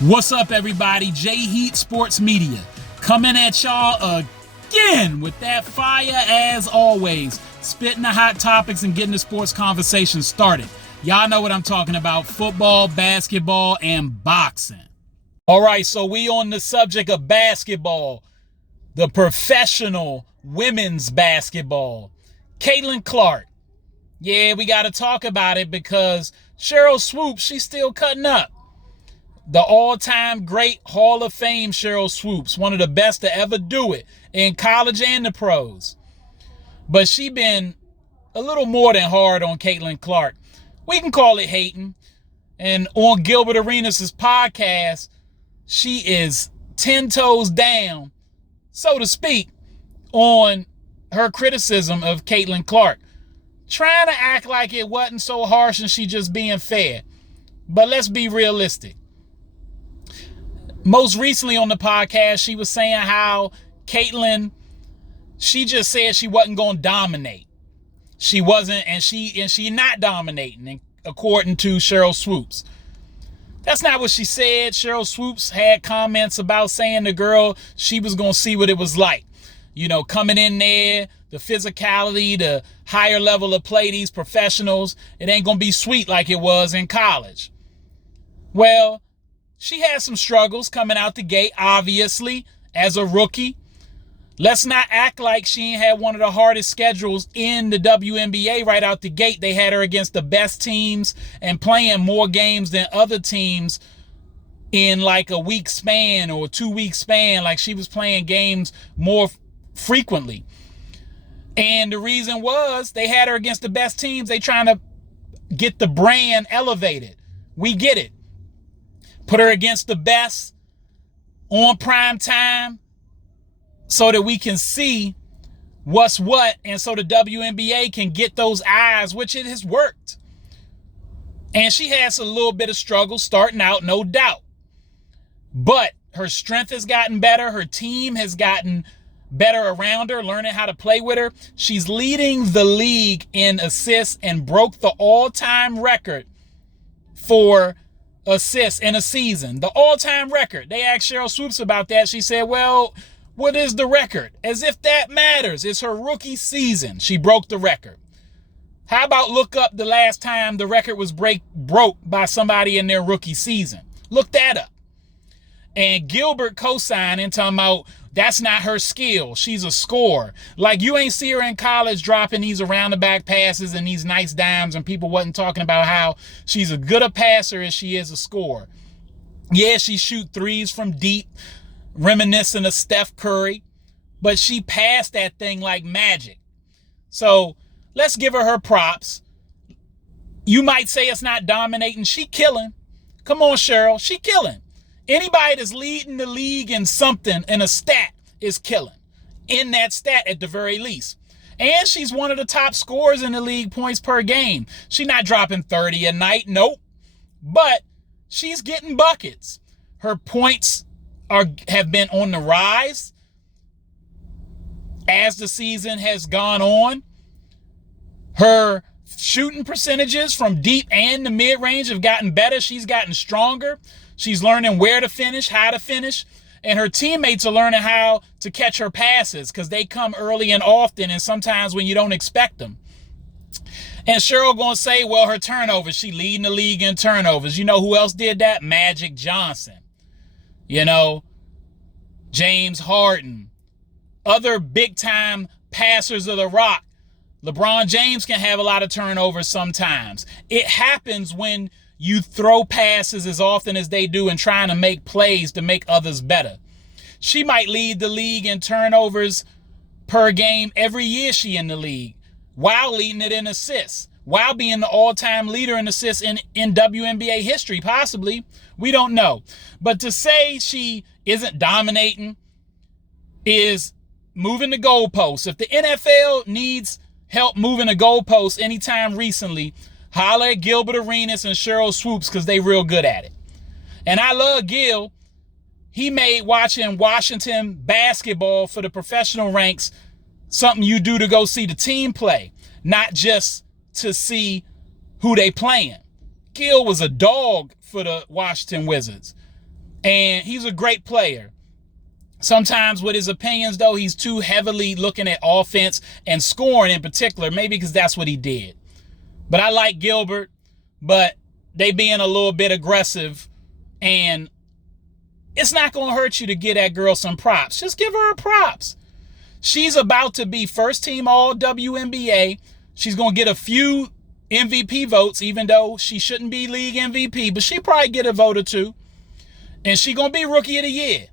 What's up, everybody? J Heat Sports Media coming at y'all again with that fire as always, spitting the hot topics and getting the sports conversation started. Y'all know what I'm talking about: football, basketball, and boxing. All right, so we on the subject of basketball, the professional women's basketball. Caitlin Clark. Yeah, we got to talk about it because Sheryl Swoopes, she's still cutting up. The all-time great Hall of Fame Sheryl Swoopes, one of the best to ever do it in college and the pros. But she been a little more than hard on Caitlin Clark. We can call it hating. And on Gilbert Arenas' podcast, she is 10 toes down, so to speak, on her criticism of Caitlin Clark. Trying to act like it wasn't so harsh and she just being fair. But let's be realistic. Most recently on the podcast, she was saying how Caitlin, she just said she wasn't going to dominate. She wasn't, and she not dominating, according to Sheryl Swoopes. That's not what she said. Sheryl Swoopes had comments about saying the girl, she was going to see what it was like. You know, coming in there, the physicality, the higher level of play, these professionals, it ain't going to be sweet like it was in college. Well, she had some struggles coming out the gate, obviously, as a rookie. Let's not act like she ain't had one of the hardest schedules in the WNBA right out the gate. They had her against the best teams and playing more games than other teams in like a week span or a 2-week span. Like, she was playing games more frequently. And the reason was they had her against the best teams. They trying to get the brand elevated. We get it. Put her against the best on prime time so that we can see what's what, and so the WNBA can get those eyes, which it has worked. And she has a little bit of struggle starting out, no doubt. But her strength has gotten better. Her team has gotten better around her, learning how to play with her. She's leading the league in assists and broke the all-time record for assists in a season. The all-time record. They asked Sheryl Swoopes about that. She said, well, what is the record? As if that matters. It's her rookie season. She broke the record. How about look up the last time the record was broke by somebody in their rookie season? Look that up. And Gilbert co-signing, talking about that's not her skill. She's a scorer. Like, you ain't see her in college dropping these around-the-back passes and these nice dimes, and people wasn't talking about how she's as good a passer as she is a scorer. Yeah, she shoot threes from deep, reminiscent of Steph Curry, but she passed that thing like magic. So let's give her props. You might say it's not dominating. She killing. Come on, Sheryl. She killing. Anybody that's leading the league in something, in a stat, is killing. In that stat, at the very least. And she's one of the top scorers in the league, points per game. She's not dropping 30 a night, nope. But she's getting buckets. Her points have been on the rise as the season has gone on. Her shooting percentages from deep and the mid-range have gotten better. She's gotten stronger. She's learning where to finish, how to finish. And her teammates are learning how to catch her passes because they come early and often, and sometimes when you don't expect them. And Sheryl going to say, well, her turnovers, she leading the league in turnovers. You know who else did that? Magic Johnson. You know, James Harden. Other big-time passers of the rock. LeBron James can have a lot of turnovers sometimes. It happens when you throw passes as often as they do and trying to make plays to make others better. She might lead the league in turnovers per game every year she in the league, while leading it in assists, while being the all-time leader in assists in WNBA history, possibly. We don't know. But to say she isn't dominating is moving the goalposts. If the NFL needs help moving the goalposts anytime recently, holler at Gilbert Arenas and Sheryl Swoopes because they real good at it. And I love Gil. He made watching Washington basketball for the professional ranks something you do to go see the team play, not just to see who they playing. Gil was a dog for the Washington Wizards. And he's a great player. Sometimes with his opinions, though, he's too heavily looking at offense and scoring in particular, maybe because that's what he did. But I like Gilbert, but they being a little bit aggressive, and it's not going to hurt you to give that girl some props. Just give her props. She's about to be first team all WNBA. She's going to get a few MVP votes, even though she shouldn't be league MVP, but she probably get a vote or two. And she going to be rookie of the year.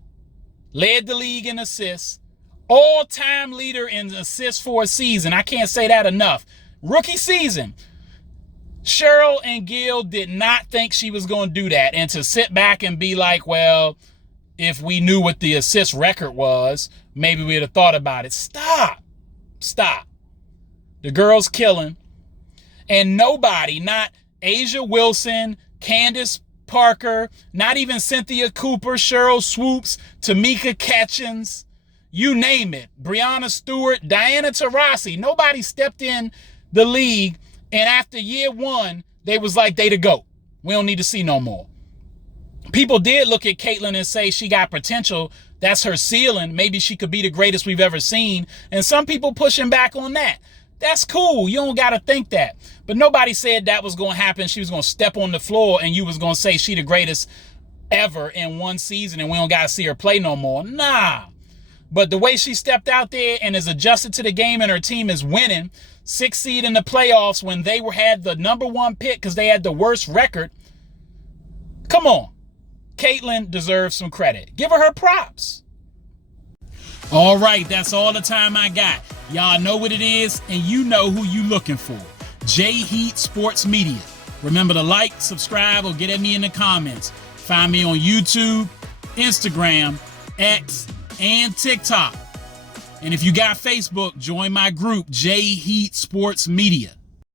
Led the league in assists. All-time leader in assists for a season. I can't say that enough. Rookie season. Sheryl and Gil did not think she was going to do that. And to sit back and be like, well, if we knew what the assist record was, maybe we'd have thought about it. Stop. Stop. The girl's killing. And nobody, not Asia Wilson, Candace Parker, not even Cynthia Cooper, Sheryl Swoopes, Tamika Catchings, you name it, Breonna Stewart, Diana Taurasi, nobody stepped in the league, and after year one, they was like, they the GOAT. We don't need to see no more. People did look at Caitlyn and say she got potential. That's her ceiling. Maybe she could be the greatest we've ever seen. And some people pushing back on that. That's cool. You don't got to think that. But nobody said that was going to happen. She was going to step on the floor and you was going to say she the greatest ever in one season and we don't got to see her play no more. Nah. But the way she stepped out there and is adjusted to the game and her team is winning, 6th seed in the playoffs when they had the number 1 pick because they had the worst record. Come on. Caitlyn deserves some credit. Give her props. All right, that's all the time I got. Y'all know what it is, and you know who you looking for. J Heat Sports Media. Remember to like, subscribe, or get at me in the comments. Find me on YouTube, Instagram, X, and TikTok. And if you got Facebook, join my group, J Heat Sports Media.